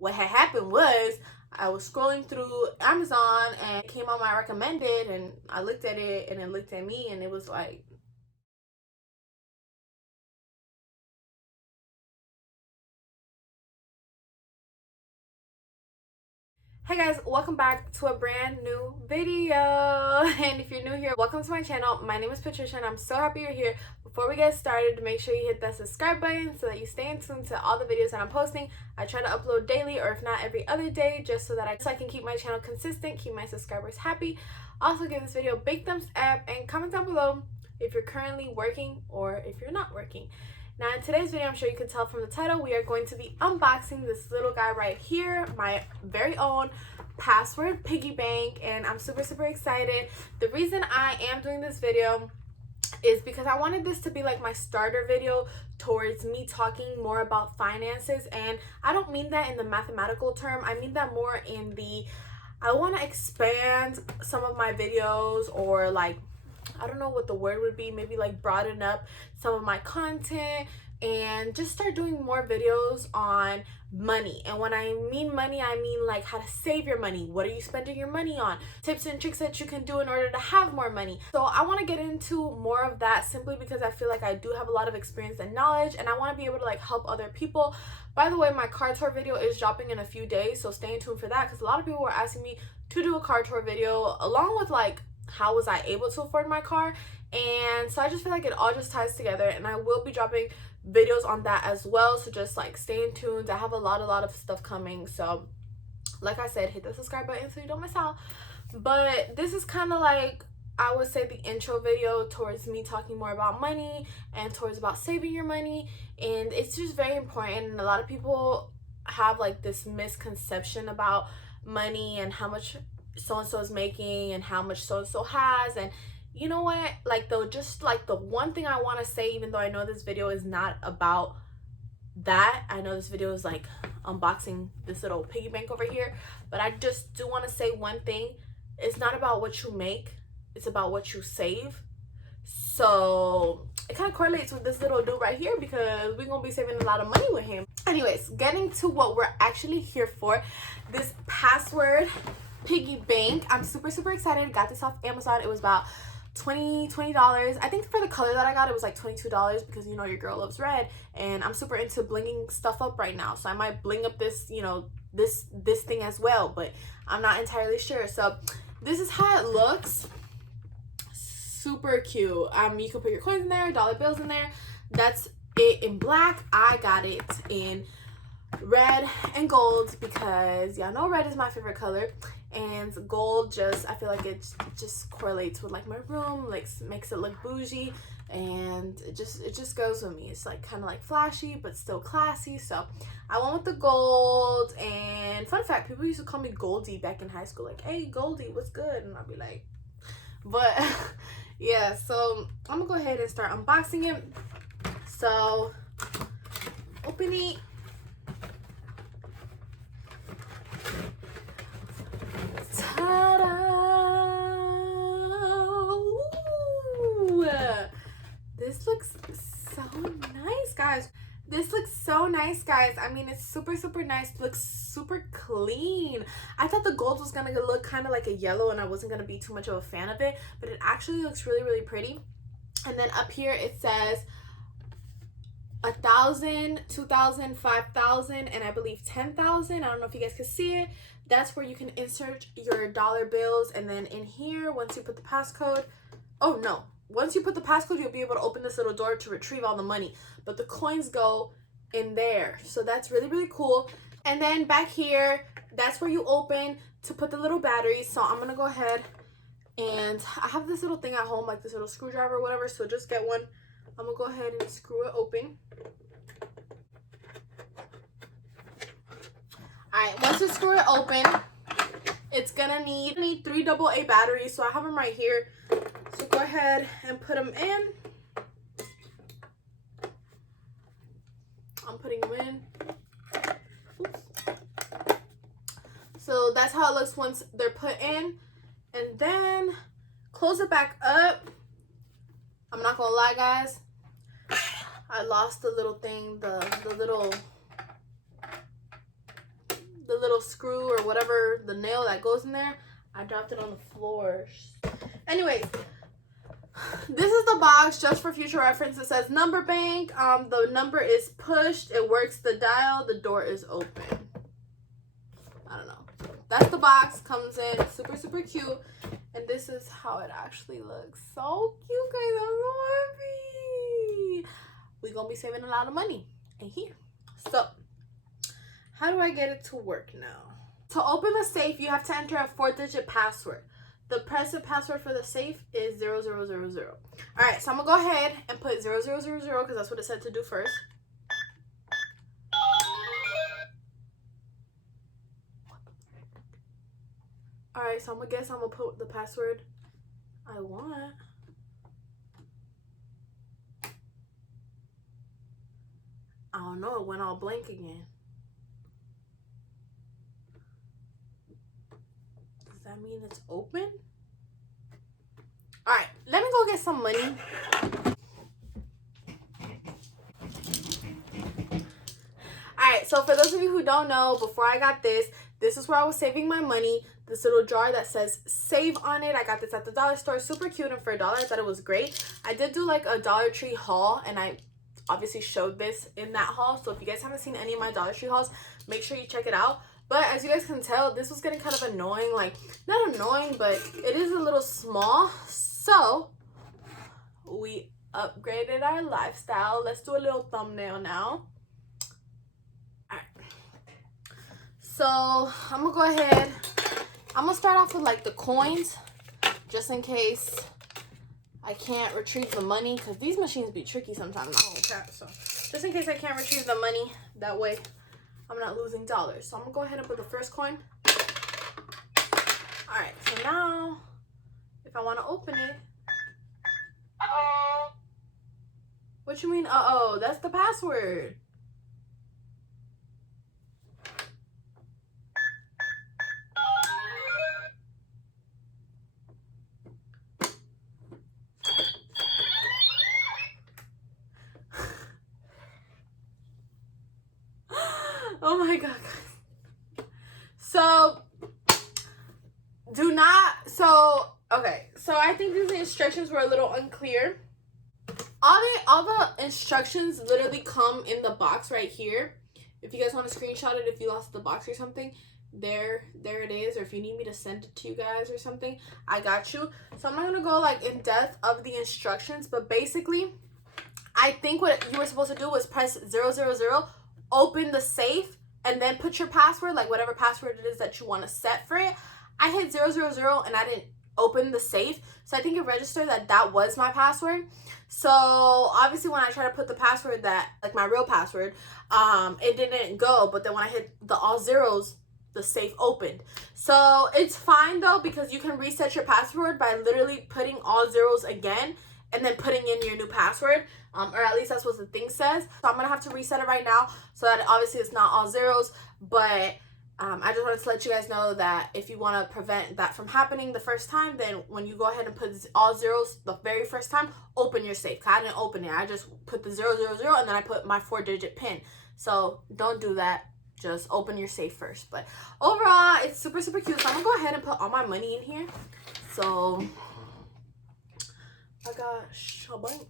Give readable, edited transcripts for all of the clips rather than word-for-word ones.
what had happened was I was scrolling through Amazon and it came on my recommended, and I looked at it and it looked at me and it was like, hey guys, welcome back to a brand new video. And if you're new here, welcome to my channel. My name is Patricia and I'm so happy you're here. Before we get started, make sure you hit that subscribe button so that you stay in tune to all the videos that I'm posting. I try to upload daily, or if not every other day, just so that I can keep my channel consistent, keep my subscribers happy. Also, give this video a big thumbs up and comment down below if you're currently working or if you're not working. Now in today's video, I'm sure you can tell from the title, we are going to be unboxing this little guy right here, my very own Password piggy bank, and I'm super excited. The reason I am doing this video is because I wanted this to be like my starter video towards me talking more about finances, and I don't mean that in the mathematical term. I mean that more in the, I want to expand some of my videos, or like, I don't know what the word would be, maybe like broaden up some of my content and just start doing more videos on money. And when I mean money, I mean like how to save your money. What are you spending your money on? Tips and tricks that you can do in order to have more money. So I want to get into more of that simply because I feel like I do have a lot of experience and knowledge, and I want to be able to like help other people. By the way, my car tour video is dropping in a few days, so stay tuned for that, because a lot of people were asking me to do a car tour video along with like how was I able to afford my car. And so I just feel like it all just ties together, and I will be dropping videos on that as well, so just like stay in tuned. I have a lot of stuff coming, so like I said, hit the subscribe button so you don't miss out. But this is kind of like, I would say, the intro video towards me talking more about money and towards about saving your money. And it's just very important, and a lot of people have like this misconception about money and how much so-and-so is making and how much so-and-so has. And you know what, like the one thing I want to say, even though I know this video is not about that, I know this video is like unboxing this little piggy bank over here, but I just do want to say one thing: it's not about what you make, it's about what you save. So it kind of correlates with this little dude right here, because we're gonna be saving a lot of money with him. Anyways, getting to what we're actually here for, this Password piggy bank. I'm super excited. Got this off Amazon. It was about $20. I think for the color that I got, it was like $22, because you know your girl loves red, and I'm super into blinging stuff up right now, so I might bling up this, you know, this thing as well, but I'm not entirely sure. So this is how it looks. Super cute. You can put your coins in there, dollar bills in there. That's it in black. I got it in red and gold because y'all know red is my favorite color, and gold just, I feel like it just correlates with like my room, like makes it look bougie, and it just goes with me. It's like kind of like flashy but still classy, so I went with the gold. And fun fact, people used to call me Goldie back in high school, like, hey Goldie, what's good? And I'll be like, but yeah, so I'm gonna go ahead and start unboxing it. So open it. Ta-da! Ooh. This looks so nice, guys. This looks so nice, guys. I mean, it's super nice. Looks super clean. I thought the gold was gonna look kind of like a yellow and I wasn't gonna be too much of a fan of it, but it actually looks really pretty. And then up here it says 1,000, 2,000, 5,000, and I believe 10,000. I don't know if you guys can see it. That's where you can insert your dollar bills. And then in here, once you put the passcode, oh no, once you put the passcode, you'll be able to open this little door to retrieve all the money, but the coins go in there. So that's really cool. And then back here, that's where you open to put the little batteries. So I'm gonna go ahead, and I have this little thing at home, like this little screwdriver or whatever, so just get one. I'm gonna go ahead and screw it open. Alright, once you screw it open, it's gonna need 3 AA batteries, so I have them right here. So go ahead and put them in. I'm putting them in. Oops. So that's how it looks once they're put in. And then close it back up. I'm not gonna lie, guys, I lost the little thing, the little little screw or whatever, the nail that goes in there, I dropped it on the floor. Anyways, this is the box just for future reference. It says number bank. The number is pushed. It works the dial. The door is open. I don't know. That's the box. Comes in super, super cute. And this is how it actually looks. So cute, guys. I'm so happy. We're going to be saving a lot of money in here. So, how do I get it to work now? To open the safe, you have to enter a 4-digit password. The present password for the safe is 0000. Alright, so I'm going to go ahead and put 0000 because that's what it said to do first. Alright, so I'm going to put the password I want. I don't know, it went all blank again. Does that mean it's open? Alright, let me go get some money. Alright, so for those of you who don't know, before I got this is where I was saving my money. This little jar that says save on it. I got this at the dollar store. Super cute, and for $1 I thought it was great. I did do like a Dollar Tree haul, and I obviously showed this in that haul. So if you guys haven't seen any of my Dollar Tree hauls, make sure you check it out. But as you guys can tell, this was getting kind of annoying. Like, not annoying, but it is a little small. So we upgraded our lifestyle. Let's do a little thumbnail now. Alright. So I'm gonna go ahead. I'm gonna start off with like the coins, just in case I can't retrieve the money, because these machines be tricky sometimes. So just in case I can't retrieve the money, that way I'm not losing dollars. So I'm gonna go ahead and put the first coin. Alright, so now if I want to open it. What you mean, uh-oh? That's the password. Oh my god, guys. So okay, so I think these instructions were a little unclear. All the instructions literally come in the box right here. If you guys want to screenshot it, if you lost the box or something, there it is. Or if you need me to send it to you guys or something, I got you. So I'm not gonna go like in depth of the instructions, but basically I think what you were supposed to do was press 000, open the safe, and then put your password, like whatever password it is that you want to set for it. I hit 000 and I didn't open the safe, so I think it registered that was my password. So obviously when I tried to put the password that, like my real password, it didn't go. But then when I hit the all zeros, the safe opened. So it's fine though, because you can reset your password by literally putting all zeros again and then putting in your new password, or at least that's what the thing says. So I'm gonna have to reset it right now, so that obviously it's not all zeros. But I just wanted to let you guys know that if you want to prevent that from happening the first time, then when you go ahead and put all zeros the very first time, open your safe. I didn't open it. I just put the 000 and then I put my 4-digit pin. So don't do that. Just open your safe first. But overall, it's super, super cute. So I'm going to go ahead and put all my money in here. So I got a bank.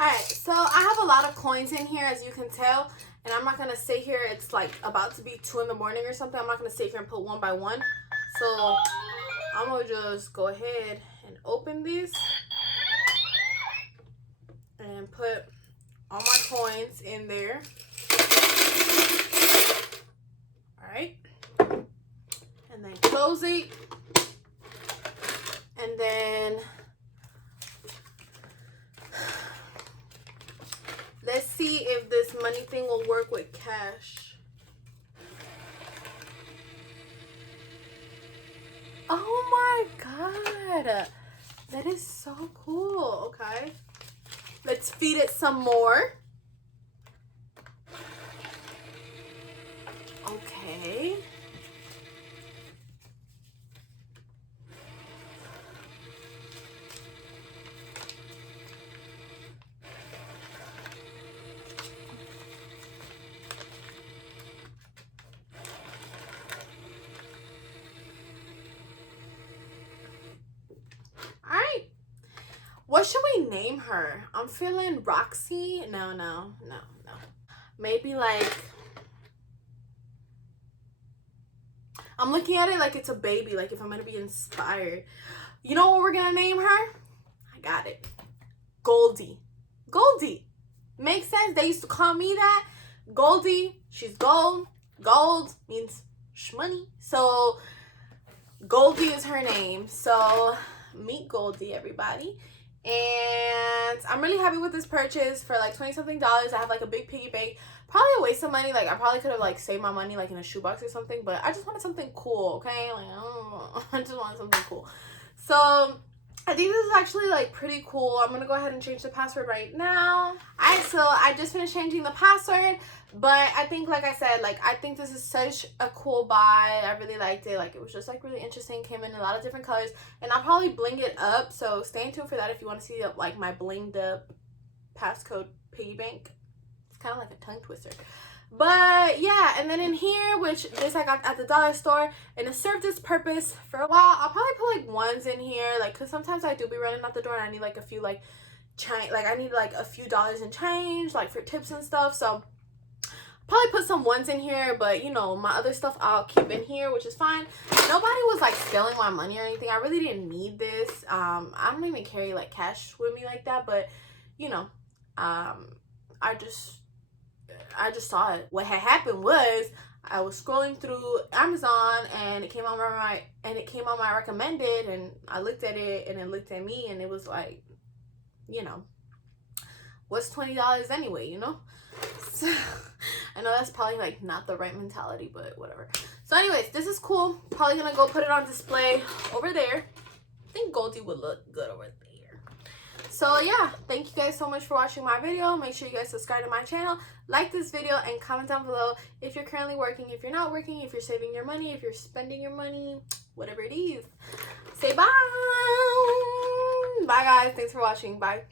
Alright, so I have a lot of coins in here, as you can tell, And I'm not gonna sit here, it's like about to be 2 in the morning or something. I'm not gonna sit here and put one by one. So I'm gonna just go ahead and open these and put all my coins in there. Alright. And then close it. And then let's see if this money thing will work with cash. Oh my god. That is so cool. Okay. Let's feed it some more. Okay. Alright. What should we name her? I'm feeling Roxy. No. Maybe like, I'm looking at it like it's a baby, like if I'm gonna be inspired. You know what we're gonna name her? I got it. Goldie. Goldie. Makes sense. They used to call me that. Goldie. She's gold. Gold means shmoney. So Goldie is her name. So meet Goldie, everybody. And I'm really happy with this purchase for like 20-something dollars. I have like a big piggy bank. Probably a waste of money. Like I probably could have like saved my money like in a shoebox or something, but I just wanted something cool, okay? Like I just wanted something cool. So I think this is actually like pretty cool. I'm gonna go ahead and change the password right now. Alright, so I just finished changing the password, but I think, like I said, like I think this is such a cool buy. I really liked it. Like it was just like really interesting. Came in a lot of different colors, and I'll probably bling it up. So stay tuned for that if you want to see like my blinged up Passcode piggy bank. It's kind of like a tongue twister. But yeah, and then in here, which this I got at the dollar store, and it served its purpose for a while. I'll probably put like ones in here, like because sometimes I do be running out the door and I need like a few like I need like a few dollars in change, like for tips and stuff. So probably put some ones in here, but you know, my other stuff I'll keep in here, which is fine. Nobody was like stealing my money or anything. I really didn't need this. I don't even carry like cash with me like that, but you know, I just saw it. What had happened was I was scrolling through Amazon and it came on my recommended, and I looked at it and it looked at me and it was like, you know, what's $20 anyway, you know? So, I know that's probably like not the right mentality, but whatever. So anyways, this is cool. Probably gonna go put it on display over there. I think Goldie would look good over there. So yeah, thank you guys so much for watching my video. Make sure you guys subscribe to my channel, like this video, and comment down below if you're currently working, if you're not working, if you're saving your money, if you're spending your money, whatever it is. Say bye. Bye guys, thanks for watching. Bye.